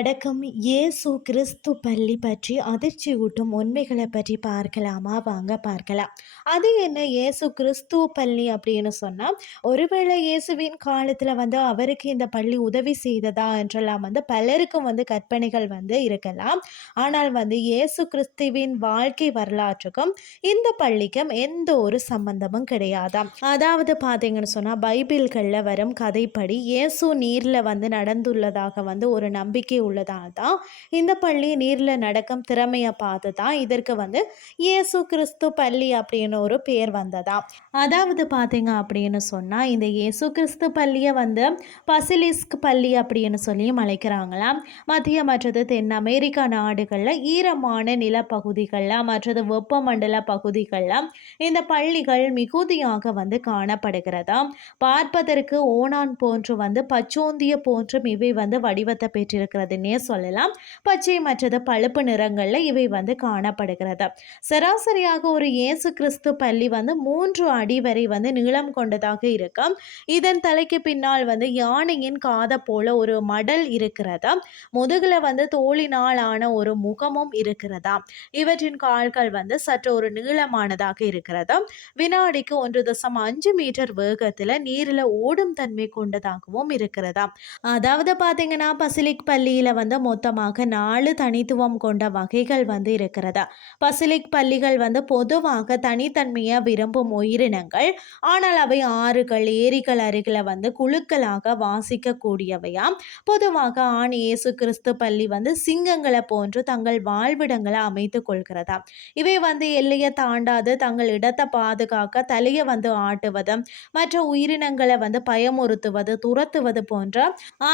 வணக்கம் இயேசு கிறிஸ்து பள்ளி பற்றி அதிர்ச்சியூட்டும் உண்மைகளை பற்றி பார்க்கலாமா? வாங்க பார்க்கலாம். அது என்ன? இயேசு கிறிஸ்து பள்ளி அப்படின்னு சொன்னால் ஒருவேளை இயேசுவின் காலத்தில் வந்து அவருக்கு இந்த பள்ளி உதவி செய்ததா என்றெல்லாம் வந்து பலருக்கும் வந்து கற்பனைகள் வந்து இருக்கலாம். ஆனால் வந்து இயேசு கிறிஸ்துவின் வாழ்க்கை வரலாற்றுக்கும் இந்த பள்ளிக்கும் எந்த ஒரு சம்பந்தமும் கிடையாதாம். அதாவது பார்த்தீங்கன்னு சொன்னால் பைபிள்களில் வரும் கதைப்படி இயேசு நீரில் வந்து நடந்துள்ளதாக வந்து ஒரு நம்பிக்கை உள்ளதால் தான் இந்த பள்ளி நீரில் நடக்கும் திறமையை பார்த்து தான் இதற்கு வந்து இயேசு கிறிஸ்து பள்ளி அப்படின்னு ஒரு பேர் வந்ததா? அதாவது பார்த்தீங்க அப்படின்னு சொன்னால் இந்த இயேசு கிறிஸ்து பள்ளியை வந்து பசிலிஸ்க் பள்ளி அப்படின்னு சொல்லியும் அழைக்கிறாங்களாம் மத்திய மற்றது தென் அமெரிக்கா நாடுகளில் ஈரமான நிலப்பகுதிகளில் மற்றது வெப்பமண்டல பகுதிகளில் இந்த பள்ளிகள் மிகுதியாக வந்து காணப்படுகிறதா? பார்ப்பதற்கு ஓனான் போன்று வந்து பச்சோந்திய போன்றும் இவை வந்து வடிவத்தை பெற்றிருக்கிறது. அப்படின்னே சொல்லலாம். பச்சை மற்றது பழுப்பு நிறங்களில் இவை வந்து காணப்படுகிறது. சராசரியாக ஒரு இயேசு கிறிஸ்து பள்ளி வந்து மூன்று அடி வரை வந்து நீளம் கொண்டதாக இருக்கும். இதன் தலைக்கு பின்னால் வந்து யானையின் காதை போல ஒரு மடல் இருக்கிறதா முதுகுல வந்து தோளினால் ஆன ஒரு முகமும் இருக்கிறதா இவற்றின் கால்கள் வந்து சற்று ஒரு நீளமானதாக இருக்கிறதா வினாடிக்கு ஒன்று தசம் அஞ்சு மீட்டர் வேகத்தில் நீரில் ஓடும் தன்மை கொண்டதாகவும் இருக்கிறதா அதாவது பார்த்தீங்கன்னா பசிலிக் பள்ளியில் வந்து மொத்தமாக நாலு தனித்துவம் கொண்ட வகைகள் வந்து இருக்கிறதா? பசிலிக் பள்ளிகள் வந்து பொதுவாக தனித்தன்மையை விரும்பும் உயிரினங்கள். ஆனால் அவை ஆறுகள் ஏரிகள் அருகில் வந்து குழுக்களாக வாசிக்கக்கூடியவையாம் பொதுவாக ஆண் இயேசு கிறிஸ்து பள்ளி வந்து சிங்கங்களை போன்று தங்கள் வாழ்விடங்களை அமைத்து கொள்கிறதா? இவை வந்து எல்லையை தாண்டாது தங்கள் இடத்தை பாதுகாக்க தலையை வந்து ஆட்டுவது மற்ற உயிரினங்களை வந்து பயமுறுத்துவது துரத்துவது போன்ற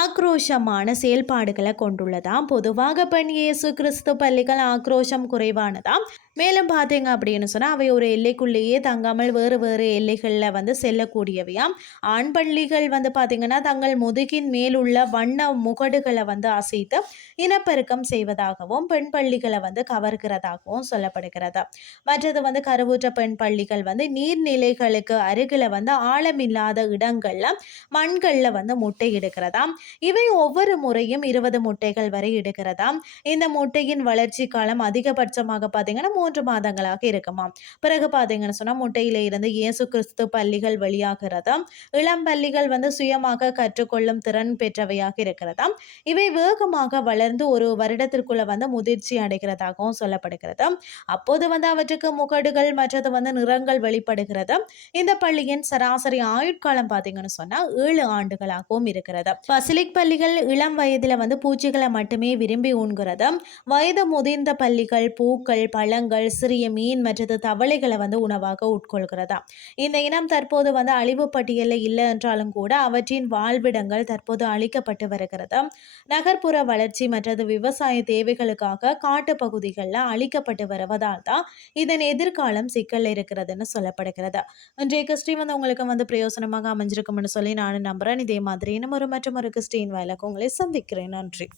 ஆக்ரோஷமான செயல்பாடுகளை கொண்டுள்ளதாம். பொதுவாக பெண் இயேசு கிறிஸ்து பள்ளிகள் ஆக்ரோஷம் குறைவானதாம். மேலும் பார்த்தீங்க அப்படின்னு சொன்னால் அவை ஒரு எல்லைக்குள்ளேயே தங்காமல் வேறு வேறு எல்லைகளில் வந்து செல்லக்கூடியவையாம். ஆண் பள்ளிகள் வந்து பார்த்திங்கன்னா தங்கள் முதுகின் மேலுள்ள வண்ண முகடுகளை வந்து அசைத்து இனப்பெருக்கம் செய்வதாகவும் பெண் பள்ளிகளை வந்து கவர்கிறதாகவும் சொல்லப்படுகிறது. மற்றது வந்து கருவுற்ற பெண் பள்ளிகள் வந்து நீர்நிலைகளுக்கு அருகில் வந்து ஆழமில்லாத இடங்களில் மண்களில் வந்து முட்டை எடுக்கிறதாம் இவை ஒவ்வொரு முறையும் இருபது முட்டைகள் வரை எடுக்கிறதாம் இந்த முட்டையின் வளர்ச்சி காலம் அதிகபட்சமாக பார்த்தீங்கன்னா மூன்று மாதங்களாக இருக்குமாம். பிறகு பார்த்தீங்கன்னு சொன்னால் முட்டையில இருந்து இயேசு கிறிஸ்து பள்ளிகள் வெளியாகிறதாம். இளம் பள்ளிகள் வந்து சுயமாக கற்றுக்கொள்ளும் திறன் பெற்றவையாக இருக்கிறதாம். இவை வேகமாக வளர்ந்து ஒரு வருடத்திற்குள்ள வந்து முதிர்ச்சி அடைகிறதாகவும் சொல்லப்படுகிறது அப்போது வந்து அவற்றுக்கு முகடுகள் மற்றது வந்து நிறங்கள் வெளிப்படுகிறது இந்த பள்ளியின் சராசரி ஆயுட்காலம் பார்த்தீங்கன்னு சொன்னால் ஏழு ஆண்டுகளாகவும் இருக்கிறது பசிலிக் பள்ளிகள் இளம் வயதில் வந்து பூச்சிகளை மட்டுமே விரும்பி உண்கிறது வயது முதிர்ந்த பள்ளிகள் பூக்கள் பழங்கள் மீன்கள் சிறிய மீன் மற்றது தவளைகளை வந்து உணவாக உட்கொள்கிறதா இந்த இனம் தற்போது வந்து அழிவு பட்டியலில் இல்லை என்றாலும் கூட அவற்றின் வாழ்விடங்கள் தற்போது அழிக்கப்பட்டு வருகிறது நகர்ப்புற வளர்ச்சி மற்றது விவசாய தேவைகளுக்காக காட்டு பகுதிகளில் அழிக்கப்பட்டு வருவதால் தான் இதன் எதிர்காலம் சிக்கல் இருக்கிறதுன்னு சொல்லப்படுகிறது. இன்றைய கிறிஸ்டின் வந்து உங்களுக்கு வந்து பிரயோசனமாக அமைஞ்சிருக்கும்னு சொல்லி நானும் நம்புறேன். இதே மாதிரி இன்னும் ஒரு மற்றும் ஒரு கிறிஸ்டின் வாயிலாக உங்களை சந்திக்கிறேன். நன்றி.